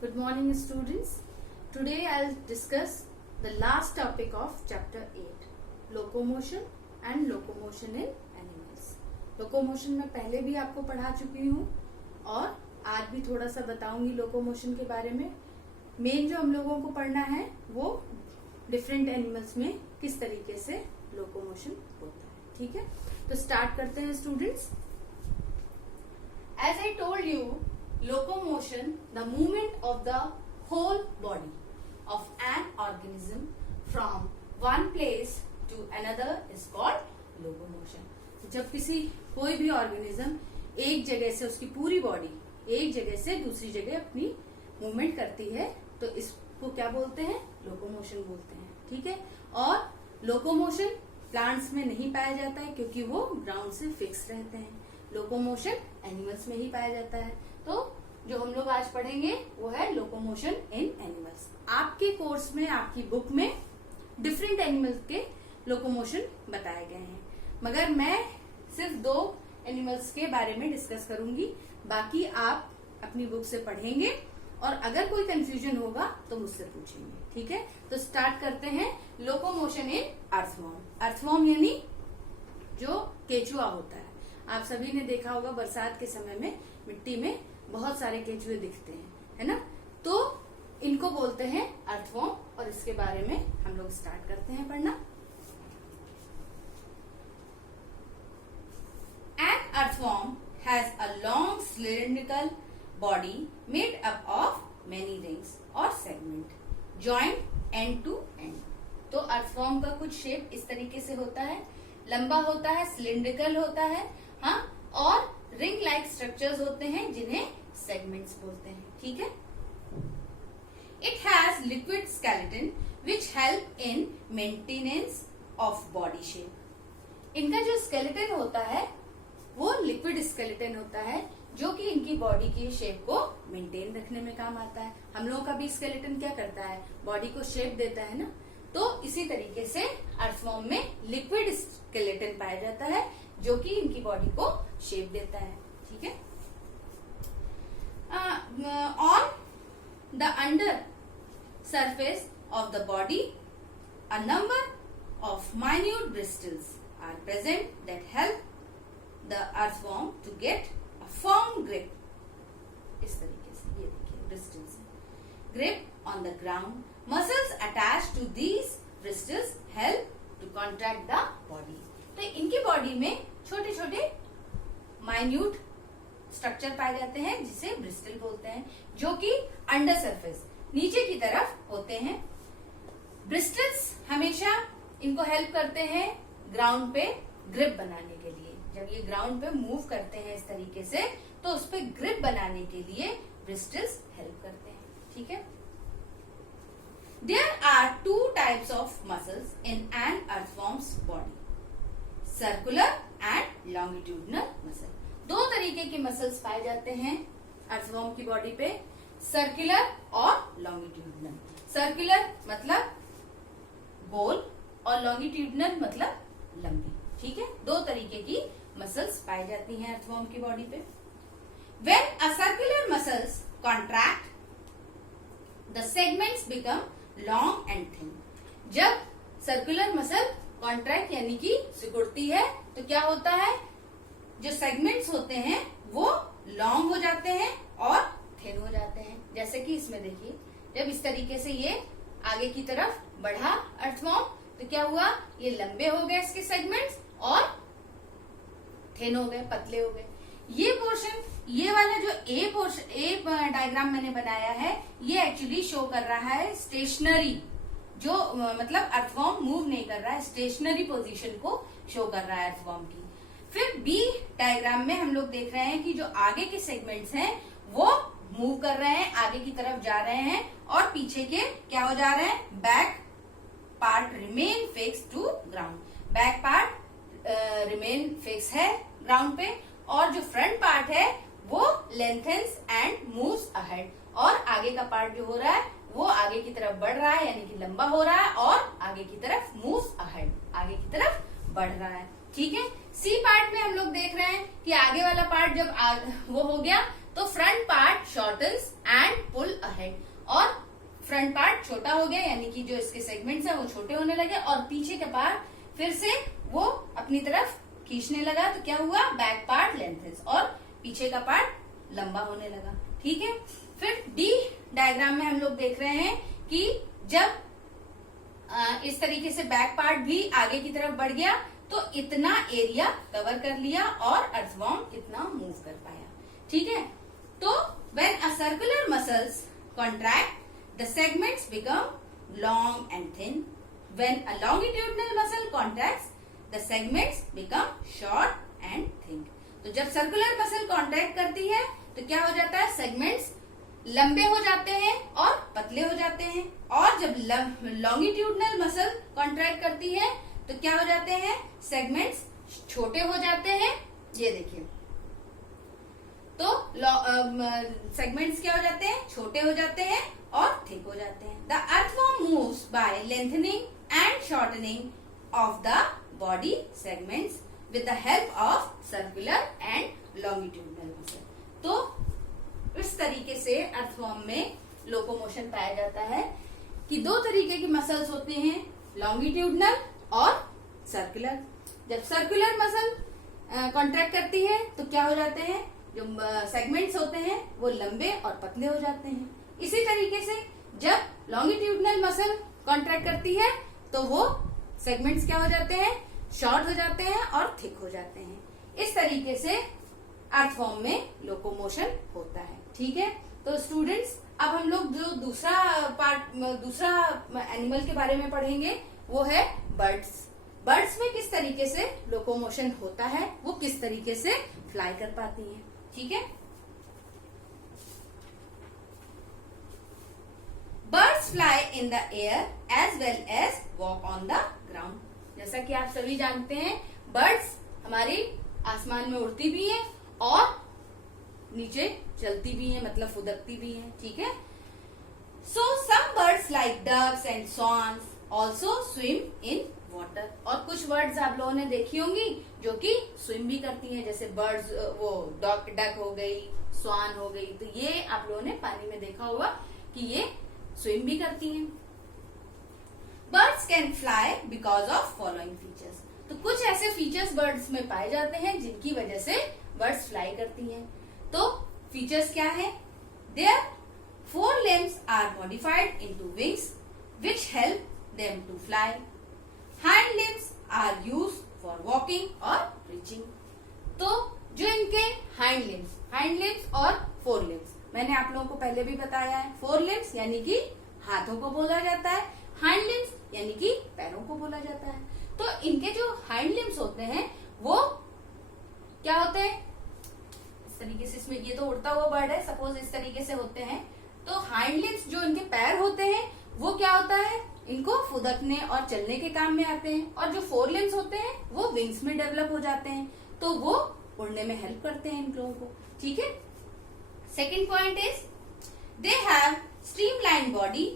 Good morning, students. Today I'll discuss the last topic of chapter 8, locomotion and locomotion in animals. Locomotion मैं पहले भी आपको पढ़ा चुकी हूँ और आज भी थोड़ा सा बताऊंगी लोकोमोशन के बारे में. मेन जो हम लोगों को पढ़ना है वो डिफरेंट एनिमल्स में किस तरीके से लोकोमोशन होता है. ठीक है, तो स्टार्ट करते हैं students. As I told you, locomotion, the movement of the whole body of an organism from one place to another is called locomotion. जब कोई भी ऑर्गेनिज्म एक जगह से उसकी पूरी बॉडी एक जगह से दूसरी जगह अपनी मूवमेंट करती है तो इसको क्या बोलते हैं? लोकोमोशन बोलते हैं. ठीक है, और लोकोमोशन प्लांट्स में नहीं पाया जाता है क्योंकि वो ग्राउंड से फिक्स रहते हैं. लोकोमोशन एनिमल्स में ही पाया जाता है. तो जो हम लोग आज पढ़ेंगे वो है लोकोमोशन इन एनिमल्स. आपके कोर्स में, आपकी बुक में डिफरेंट एनिमल्स के लोकोमोशन बताए गए हैं, मगर मैं सिर्फ 2 एनिमल्स के बारे में डिस्कस करूंगी. बाकी आप अपनी बुक से पढ़ेंगे और अगर कोई कंफ्यूजन होगा तो मुझसे पूछेंगे. ठीक है, तो स्टार्ट करते हैं. लोकोमोशन इन अर्थवॉर्म. अर्थवॉर्म यानी जो केचुआ होता है. आप सभी ने देखा होगा बरसात के समय में मिट्टी में बहुत सारे केचुए दिखते हैं, है ना. तो इनको बोलते हैं अर्थवॉर्म और इसके बारे में हम लोग स्टार्ट करते हैं पढ़ना. An earthworm has a long cylindrical body made up of many rings or segment joined end to end. तो अर्थवॉर्म का कुछ शेप इस तरीके से होता है. लंबा होता है, सिलिंड्रिकल होता है, हाँ, और रिंग लाइक स्ट्रक्चर्स होते हैं जिन्हें सेगमेंट्स बोलते हैं. ठीक है. It has liquid skeleton which help in maintenance of body shape. इनका जो स्केलेटन होता है वो लिक्विड स्केलेटन होता है जो कि इनकी बॉडी की शेप को मेंटेन रखने में काम आता है. हम लोगों का भी स्केलेटन क्या करता है? बॉडी को शेप देता है ना. तो इसी तरीके से अर्थवॉर्म में लिक्विड स्केलेटन पाया जाता है जो कि इनकी बॉडी को शेप देता है. ठीक है. On the under surface of the body a number of minute bristles are present that help the earthworm to get a firm grip. इस तरीके से ये देखिए bristles grip on the ground. Muscles attach to these bristles help to contract the body. तो इनकी body में छोटे छोटे माइन्यूट स्ट्रक्चर पाए जाते हैं जिसे ब्रिस्टल बोलते हैं जो कि अंडर सरफेस नीचे की तरफ होते हैं. ब्रिस्टल्स हमेशा इनको हेल्प करते हैं ग्राउंड पे ग्रिप बनाने के लिए. जब ये ग्राउंड पे मूव करते हैं इस तरीके से तो उस पे ग्रिप बनाने के लिए ब्रिस्टल्स हेल्प करते हैं. ठीक है. There are 2 types of muscles in an earthworm's body, circular and longitudinal muscle. 2 तरीके के मसल्स पाए जाते हैं अर्थवॉर्म की बॉडी पे, सर्कुलर और लॉन्गिट्यूडनल. सर्कुलर मतलब गोल और लॉन्गिट्यूडनल मतलब लंबी. ठीक है, 2 तरीके की मसल्स पाई जाती हैं अर्थवॉर्म की बॉडी पे. When a circular muscles contract, the segments become long and thin. जब सर्कुलर मसल कॉन्ट्रैक्ट यानी कि सिकुड़ती है तो क्या होता है? जो सेगमेंट्स होते हैं वो लॉन्ग हो जाते हैं और थिन हो जाते हैं. जैसे कि इसमें देखिए, जब इस तरीके से ये आगे की तरफ बढ़ा अर्थवॉर्म तो क्या हुआ? ये लंबे हो गए इसके सेगमेंट्स और थिन हो गए, पतले हो गए. ये पोर्शन, ये वाला जो ए डायग्राम मैंने बनाया है ये एक्चुअली शो कर रहा है स्टेशनरी, जो मतलब अर्थवॉर्म मूव नहीं कर रहा है, स्टेशनरी पोजीशन को शो कर रहा है अर्थवॉर्म की. फिर बी डायग्राम में हम लोग देख रहे हैं कि जो आगे के सेगमेंट्स हैं वो मूव कर रहे हैं, आगे की तरफ जा रहे हैं और पीछे के क्या हो जा रहे हैं? Back part remain fix to ground. Back part remain fix है ग्राउंड पे और जो फ्रंट पार्ट है वो लेंथेंस एंड मूव्स अहेड. और आगे का पार्ट जो हो रहा है वो आगे की तरफ बढ़ रहा है यानी कि लंबा हो रहा है और आगे की तरफ मूव्स अहेड, आगे की तरफ बढ़ रहा है. ठीक है. सी पार्ट में हम लोग देख रहे हैं कि आगे वाला पार्ट जब वो हो गया तो front part shortens and pull ahead. Ahead, और फ्रंट पार्ट छोटा हो गया, यानी कि जो इसके सेगमेंट्स हैं वो छोटे होने लगे, और पीछे का पार्ट फिर से वो अपनी तरफ खींचने लगा, तो क्या हुआ, बैक पार्ट लेंथेज, और पीछे का पार्ट लंबा होने लगा। ठीक है, फिर डी डायग्राम में हम लोग देख रहे हैं कि जब इस तरीके से बैक पार्ट भी आगे की तरफ बढ़ गया तो इतना एरिया कवर कर लिया और अर्थवॉर्म इतना मूव कर पाया। ठीक है, तो when a circular muscles contract the segments become long and thin, when a longitudinal muscle contracts the segments become short and thin. तो जब सर्कुलर मसल कॉन्ट्रैक्ट करती है तो क्या हो जाता है, सेगमेंट्स लंबे हो जाते हैं और पतले हो जाते हैं, और जब लॉन्गिट्यूडनल मसल कॉन्ट्रैक्ट करती है तो क्या हो जाते हैं, सेगमेंट्स छोटे हो जाते हैं। ये देखिए, तो सेगमेंट्स क्या हो जाते हैं, छोटे हो जाते हैं और थिक हो जाते हैं। The earthworm moves bye lengthening and shortening of the body segments with the help of circular and longitudinal muscle. तो इस तरीके से अर्थवॉर्म में लोकोमोशन पाया जाता है कि दो तरीके की मसल्स होते हैं, लॉन्गिट्यूडनल और सर्कुलर। जब सर्कुलर मसल कॉन्ट्रैक्ट करती है तो क्या हो जाते हैं, जो सेगमेंट्स होते हैं वो लंबे और पतले हो जाते हैं। इसी तरीके से जब लॉन्गिट्यूडनल मसल कॉन्ट्रैक्ट करती है तो वो सेगमेंट्स क्या हो जाते हैं, शॉर्ट हो जाते हैं और थिक हो जाते हैं। इस तरीके से अर्थवॉर्म में लोकोमोशन होता है। ठीक है, तो स्टूडेंट्स अब हम लोग जो दूसरा एनिमल के बारे में पढ़ेंगे वो है बर्ड्स। बर्ड्स में किस तरीके से लोकोमोशन होता है, वो किस तरीके से फ्लाई कर पाती हैं। ठीक है, birds fly in the air as well as walk on the ground. जैसा कि आप सभी जानते हैं, बर्ड्स हमारी आसमान में उड़ती भी हैं और नीचे चलती भी हैं, मतलब फुदकती भी हैं। ठीक है, so some birds like ducks and swans also swim in water. और कुछ बर्ड्स आप लोगों ने देखी होंगी जो कि स्विम भी करती हैं, जैसे बर्ड्स वो डक हो गई, स्वान हो गई, तो ये आप लोगों ने पानी में देखा होगा कि ये स्विम भी करती हैं। Birds can fly because of following features. तो कुछ ऐसे फीचर्स बर्ड्स में पाए जाते हैं जिनकी वजह से बर्ड्स फ्लाई करती हैं। तो फीचर्स क्या है, there 4 limbs are modified into wings which help them to fly. Hind limbs are used for walking or reaching. तो जो इनके hind limbs और 4 limbs, मैंने आप लोगों को पहले भी बताया है, 4 limbs यानी कि हाथों को बोला जाता है, hind limbs यानी कि पैरों को बोला जाता है। तो इनके जो hind limbs होते हैं वो क्या होते हैं, इस तरीके से, इसमें ये तो उड़ता हुआ बर्ड है, सपोज इस तरीके से होते हैं। तो हाइंड लिम्स जो इनके पैर होते हैं वो क्या होता है, इनको फुदकने और चलने के काम में आते हैं, और जो 4 लिम्स होते हैं वो विंग्स में डेवलप हो जाते हैं, तो वो उड़ने में हेल्प करते हैं इन लोगों को। ठीक है, second point is they have streamline body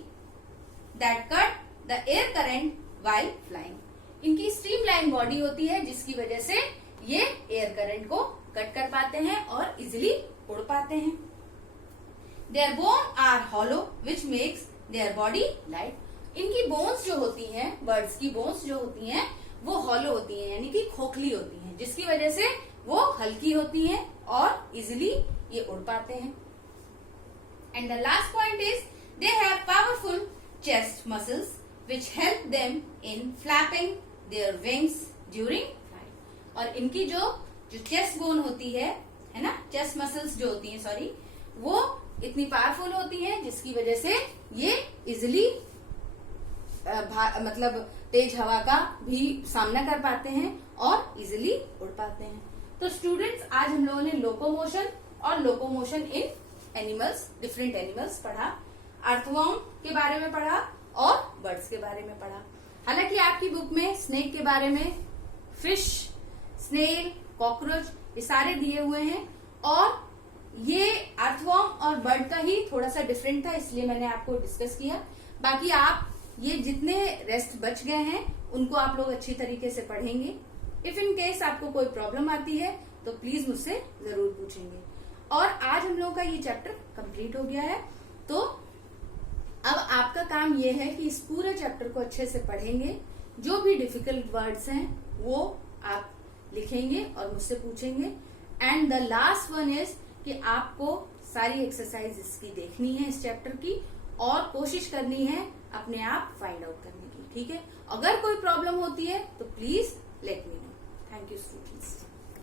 that cut the air current while flying. इनकी स्ट्रीमलाइन बॉडी होती है जिसकी वजह से ये एयर करंट को कट कर पाते हैं और इजिली उड़ पाते हैं। Their bones are hollow which makes their body light। इनकी बोन्स जो होती हैं, बर्ड्स की बोन्स जो होती हैं वो हॉलो होती हैं, यानी कि खोखली होती हैं, जिसकी वजह से वो हल्की होती हैं और इजिली ये उड़ पाते हैं। And the last point is they have powerful chest muscles which help them in flapping their wings during flight। और इनकी जो चेस्ट बोन होती है ना, चेस्ट मसल्स जो होती हैं, सॉरी, वो इतनी पावरफुल होती हैं जिसकी वजह से ये इजिली मतलब तेज हवा का भी सामना कर पाते हैं और इजिली उड़ पाते हैं। तो स्टूडेंट्स, आज हम लोगों ने लोकोमोशन और लोकोमोशन इन एनिमल्स, डिफरेंट एनिमल्स पढ़ा, अर्थवॉर्म के बारे में पढ़ा और बर्ड्स के बारे में पढ़ा। हालांकि आपकी बुक में स्नेक के बारे में, फिश, स्नेल, कॉकरोच, ये सारे दिए हुए हैं, और ये अर्थवॉर्म और बर्ड का ही थोड़ा सा डिफरेंट था, इसलिए मैंने आपको डिस्कस किया। बाकी आप ये जितने रेस्ट बच गए हैं उनको आप लोग अच्छी तरीके से पढ़ेंगे। इफ इन केस आपको कोई प्रॉब्लम आती है तो प्लीज मुझसे जरूर पूछेंगे। और आज हम लोगों का ये चैप्टर कंप्लीट हो गया है, तो काम ये है कि इस पूरे चैप्टर को अच्छे से पढ़ेंगे, जो भी डिफिकल्ट वर्ड्स हैं वो आप लिखेंगे और मुझसे पूछेंगे। And the last one is कि आपको सारी एक्सरसाइज इसकी देखनी है इस चैप्टर की, और कोशिश करनी है अपने आप फाइंड आउट करने की। ठीक है, अगर कोई प्रॉब्लम होती है तो please let me know. Thank you students.